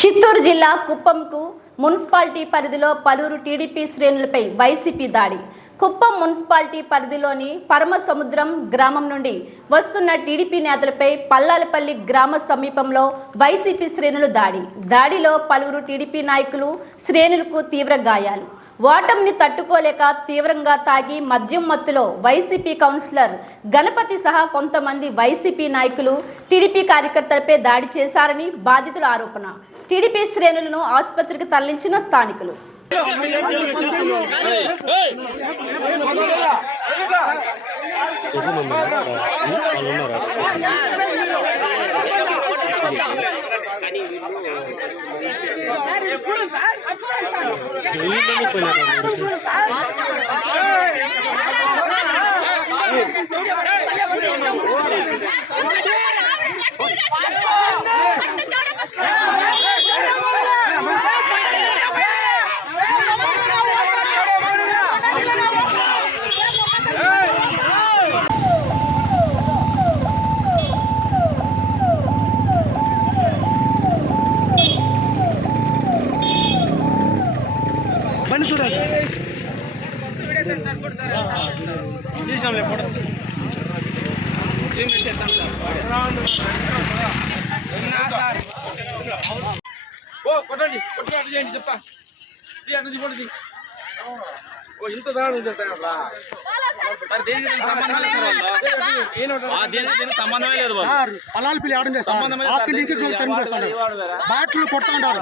చిత్తూరు జిల్లా కుప్పంకు మున్సిపాలిటీ పరిధిలో పలువురు టీడీపీ శ్రేణులపై వైసీపీ దాడి. కుప్పం మున్సిపాలిటీ పరిధిలోని పరమసముద్రం గ్రామం నుండి వస్తున్న టీడీపీ నేతలపై పల్లాలపల్లి గ్రామ సమీపంలో వైసీపీ శ్రేణులు దాడి. దాడిలో పలువురు టీడీపీ నాయకులు శ్రేణులకు తీవ్ర గాయాలు. ఓటమిని తట్టుకోలేక తీవ్రంగా తాగి మద్యం మత్తులో వైసీపీ కౌన్సిలర్ గణపతి సహా కొంతమంది వైసీపీ నాయకులు టీడీపీ కార్యకర్తలపై దాడి చేశారని బాధితుల ఆరోపణ. టీడీపీ శ్రేణులను ఆసుపత్రికి తరలించిన స్థానికులు. చూడండి ఓ కొట్టండి కొట్టి అటు చేయండి చెప్తా. అటు కొట్టి ఓ ఇంత దారుణం చేస్తాయి అట్లా సంబంధమే లేదు పొలాలు పిల్లి ఆడడం చేస్తారు బాట్లు కొట్టుకుంటారు